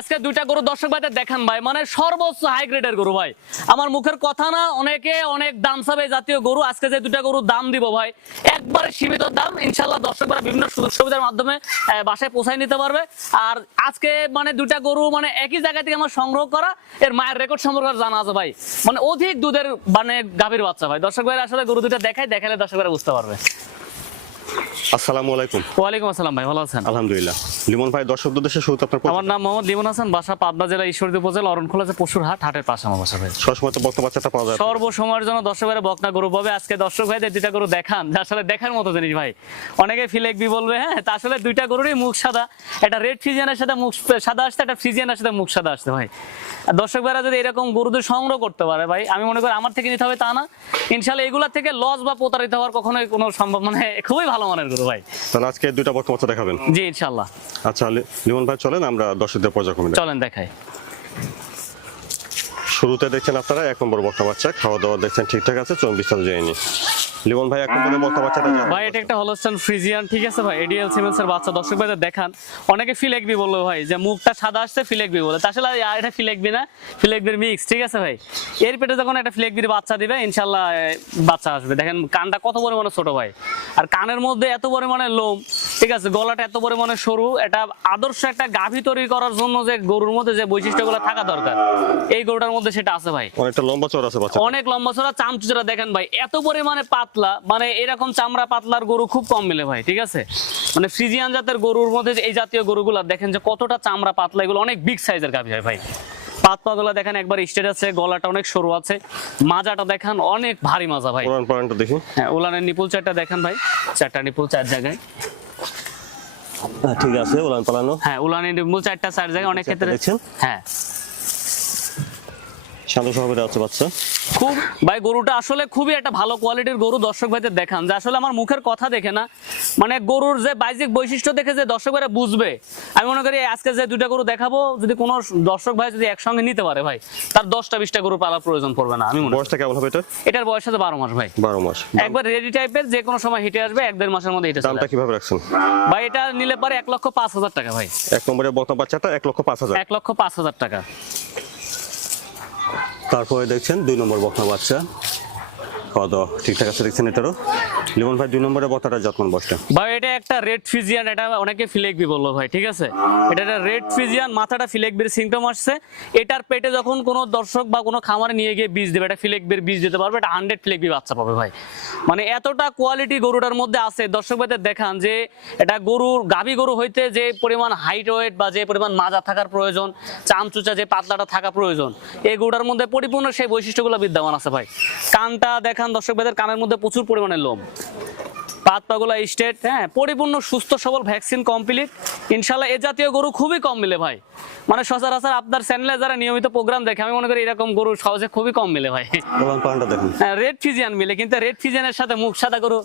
আজকে দুইটা গরু দর্শক ভাইদের দেখান ভাই। মানে সর্বোচ্চ হাই গ্রেডের গরু ভাই। আমার মুখের কথা না, অনেকে অনেক দাম এই জাতীয় গরু। আজকে যে দুইটা গরুর দাম দিব ভাই, একবারে সীমিত দাম। ইনশাল্লাহ দর্শক ভাইরা বিভিন্ন সুযোগ সুবিধার মাধ্যমে বাসায় পৌঁছায় নিতে পারবে। আর আজকে মানে দুটা গরু মানে একই জায়গা থেকে আমার সংগ্রহ করা, এর মায়ের রেকর্ড সম্পর্কে জানা আছে ভাই। মানে অধিক দুধের মানে গাভীর বাচ্চা ভাই। দর্শক ভাই আসলে গরু দুটা দেখাই দেখালে দর্শক ভাই বুঝতে পারবে। আসসালামু আলাইকুম। ওয়ালাইকুম আসসালাম ভাই ভালো আছেন? আলহামদুলিল্লাহ। লিমন ভাই দর্শক উদ্দেশ্যে শুরুতে আপনার আমার নাম মোহাম্মদ লিমন হাসান বাসা পাবনা জেলা ঈশ্বরদী উপজেলা অরণখোলা যে পশুর হাট হাটের পাশে আমার বাসা ভাই। সবসময় তো বক্তব্য বাচ্চাটা পাওয়া যায়। সর্বসময়ের জন্য দর্শক ভাইরা বকনা গরু পাবে। আজকে দর্শক ভাইদের দুইটা গরু দেখান। যে আসলে দেখার মতো জিনিস ভাই। অনেকে ফিলেকবি বলবে হ্যাঁ তা আসলে দুইটা গরুরই মুখ সাদা। একটা রেড ফ্রিজিয়ানের সাথে মুখ সাদা আসছে একটা ফ্রিজিয়ানের সাথে মুখ সাদা আসছে ভাই। দর্শক ভাইরা যদি এরকম গরুদের সংগ্রহ করতে পারে ভাই আমি মনে করি আমার থেকে নিতে হবে তা না। ইনশাল্লাহ এগুলা থেকে লস বা প্রতারিত হওয়ার কখনোই কোনো সম্ভব মানে খুবই ভালো মানের গরু। ভাই তাহলে আজকে দুইটা বক্তব্য বাচ্চা দেখাবেন। জি ইনশাল্লাহ আচ্ছা লিমন ভাই চলেন আমরা দর্শকদের পর্যায়ক্রমে। চলেন দেখাই। শুরুতে দেখছেন আপনারা এক নম্বর বক্তা বাচ্চা খাওয়া দাওয়া দেখছেন ঠিকঠাক আছে চলুন বিস্তারিত জেনে নিই লিমন ভাই বক্তা বাচ্চাটা? ভাই এটা একটা হলস্টান ফ্রিজিয়ান ঠিক আছে ভাই? এডিএল বাচ্চা। দর্শক দেখান। অনেকে ফিলেকবি বলল ভাই যে মুখটা সাদা আসছে ফিলেকবি বলে। আসলে এটা ফিলেকবি না ফিলেকবির মিক্স ঠিক আছে ভাই? এর পেটে যখন একটা ফিলেকবির বাচ্চা দিবে ইনশাল্লাহ বাচ্চা আসবে। দেখেন কানটা কত পরিমাণে ছোট ভাই। আর কানের মধ্যে এত পরিমাণে লোম ঠিক আছে? গলাটা এত পরিমাণে সরু এটা আদর্শ একটা গাভী তৈরি করার জন্য যে গরুর মধ্যে যে বৈশিষ্ট্যগুলো থাকা দরকার এই গরুটার মধ্যে সেটা আছে ভাই। অনেকটা লম্বা চড় আছে বাচ্চা অনেক লম্বা ছড়া চামচুচরা দেখেন ভাই এত পরিমাণে পাতলা মানে এরকম চামড়া পাতলার গরু খুব কম মিলে ভাই ঠিক আছে? মানে ফ্রিজিয়ান জাতের গরুর মধ্যে এই জাতীয় গরুগুলা দেখেন যে কতটা চামড়া পাতলা এগুলো অনেক বিগ সাইজের গাভী হয় ভাই। পাত পাগুলা দেখেন একবার স্টেট আছে গলাটা অনেক সরু আছে মাজাটা দেখেন অনেক ভারী মাজা ভাই। দেখি। হ্যাঁ উলানের নিপুল চারটা দেখেন ভাই চারটা নিপুল চার জায়গায়। হ্যাঁ, ঠিক আছে ওলান পালানো। হ্যাঁ উলানের নিপুল চারটা চার জায়গায় অনেক ক্ষেত্রে? হ্যাঁ। শান্ত স্বভাবের আছে বাচ্চা। খুব ভাই গরুটা আসলে খুবই একটা ভালো কোয়ালিটির গরু দর্শক ভাইদের দেখান। যে আসলে আমার মুখের কথা দেখে না মানে গরুর যে বাইজিক বৈশিষ্ট্য দেখে যে দর্শক ভাইরা বুঝবে আমি মনে করি আজকে যে দুইটা গরু দেখাবো যদি কোনো দর্শক ভাই যদি একসঙ্গে নিতে পারে ভাই তার দশটা বিশটা গরু পালার প্রয়োজন পড়বে না আমি মনে বয়সটা কেমন হবে এটা? এটার বয়স আছে বারো মাস ভাই। বারো মাস। একবার রেডি টাইপের যে কোনো সময় হিটে আসবে এক দেড় মাসের মধ্যে চলে দামটা কীভাবে রাখছেন? ভাই এটা নিলে পারে এক লক্ষ পাঁচ হাজার টাকা ভাই। এক নম্বরের বক্তা বাচ্চাটা এক লক্ষ পাঁচ হাজার। এক লক্ষ পাঁচ হাজার টাকা। তারপরে দেখছেন দুই নম্বর বক্তা বাচ্চা। খাওয়া দাওয়া ঠিকঠাক আছে দেখছেন এটারও? লিমন ভাই দুই নম্বরের বক্তাটা যত্ন বসটা ভাই, এটা একটা রেড ফিজিয়ান, এটা অনেকে ফিলেকবি বলল ভাই, ঠিক আছে? এটা একটা রেড ফিজিয়ান, মাথাটা ফিলেকবির সিমটম আসছে। এটার পেটে যখন কোনো দর্শক বা কোনো খামারে নিয়ে গিয়ে বীজ দেবে, এটা ফিলেকবির বীজ দিতে পারবে, এটা হান্ড্রেড ফিলেকবি বাচ্চা পাবে ভাই। মানে এতটা কোয়ালিটি গরুটার মধ্যে আছে, দর্শক ভাইদের দেখান যে এটা গরুর, গাভী গরু হইতে যে পরিমাণ হাইট ওয়েট বা যে পরিমাণ মাজা থাকার প্রয়োজন, চামচুচা যে পাতলাটা থাকা প্রয়োজন, এই গরুটার মধ্যে পরিপূর্ণ সেই বৈশিষ্ট্যগুলো বিদ্যমান আছে ভাই। কানটা দেখান দর্শক ভাইদের, কানের মধ্যে প্রচুর পরিমাণে লোম। পাত পাগুলা স্টেট হ্যাঁ পরিপূর্ণ সুস্থ সবল ভ্যাকসিন কমপ্লিট। ইনশাল্লাহ এ জাতীয় গরু খুবই কম মিলে ভাই। মানে সচরাচর আপনার চ্যানেলে যারা নিয়মিত প্রোগ্রাম দেখে আমি মনে করি এরকম গরু সহজে খুবই কম মিলে ভাই। দেখুন। রেড ফিজিয়ান মিলে কিন্তু রেড ফিজিয়ানের সাথে মুখ সাদা গরু।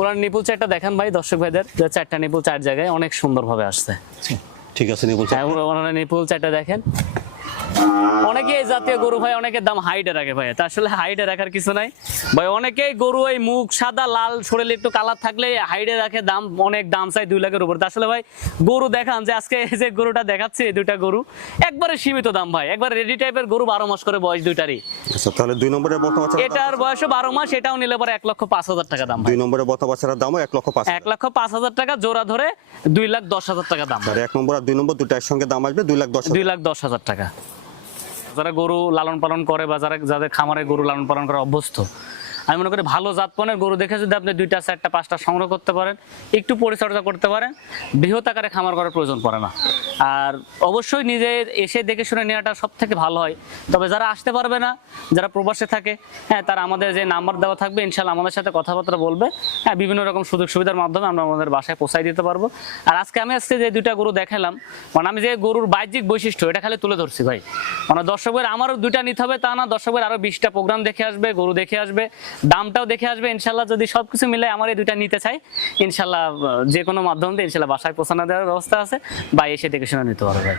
ওনার নিপুল চারটা দেখেন ভাই দর্শক ভাইদের যে চারটা নিপুল চার জায়গায় অনেক সুন্দর ভাবে আসছে। ঠিক আছে হ্যাঁ ওনার নিপুল চারটা দেখেন। অনেকে জাতীয় গরু ভাই অনেকের দাম হাইটে রাখে ভাই। তা আসলে হাইটে রাখার কিছু নাই। ভাই অনেকেই গরু এই মুখ সাদা লাল শরীরে একটু কালার থাকলে হাইটে রাখে দাম অনেক দাম চাই দুই লাখের উপর। আসলে ভাই গরু দেখান যে আজকে যে গরুটা দেখাচ্ছে এই দুইটা গরু একবারে সীমিত দাম ভাই। একবার রেডি টাইপের গরু বারো মাস করে বয়স দুইটারই। আচ্ছা তাহলে দুই নম্বরের বাচ্চা এটার বয়সও বারো মাস এটাও নিলে পরে এক লক্ষ পাঁচ হাজার টাকা দাম দুই নম্বরের বক্তা বাচ্চাটার দামও এক লক্ষ পাঁচ এক লক্ষ পাঁচ হাজার টাকা জোড়া ধরে দুই লাখ দশ হাজার টাকা দাম এক নম্বর আর দুই নম্বর দুটো একসঙ্গে দাম আসবে দুই লাখ দশ দুই লাখ দশ হাজার টাকা। যারা গরু লালন পালন করে বা যারা যাদের খামারে গরু লালন পালন করে অভ্যস্ত আমি মনে করি ভালো জাতপনের গরু দেখে যদি আপনি দুইটা, চারটা, পাঁচটা সংগ্রহ করতে পারেন, একটু পরিচর্যা করতে পারেন, বৃহৎ আকারে খামার করার প্রয়োজন পড়ে না। আর অবশ্যই নিজে এসে দেখে শুনে নেওয়াটা সব থেকে ভালো হয়। তবে যারা আসতে পারবে না, যারা প্রবাসে থাকে হ্যাঁ তারা আমাদের যে নাম্বার দেওয়া থাকবে ইনশাল্লাহ আমাদের সাথে কথাবার্তা বলবে। হ্যাঁ বিভিন্ন রকম সুযোগ সুবিধার মাধ্যমে আমরা আমাদের বাসায় পৌঁছাই দিতে পারব। আর আজকে আমি আজকে যে দুইটা গরু দেখালাম মানে আমি যে গরুর বাহ্যিক বৈশিষ্ট্য, এটা খালি তুলে ধরছি ভাই। মানে দর্শকের আমারও দুইটা নিতে হবে, তা না দর্শকের আরও বিশটা প্রোগ্রাম দেখে আসবে, গরু দেখে আসবে। দামটাও দেখে আসবে, ইনশাল্লাহ যদি সবকিছু মিলে আমার এই দুইটা নিতে চাই, ইনশাল্লাহ যে কোনো মাধ্যম দিয়ে ইনশাল্লাহ বাসায় পৌঁছানো দেওয়ার ব্যবস্থা আছে, বা এসে দেখে শুনে নিতে পারবে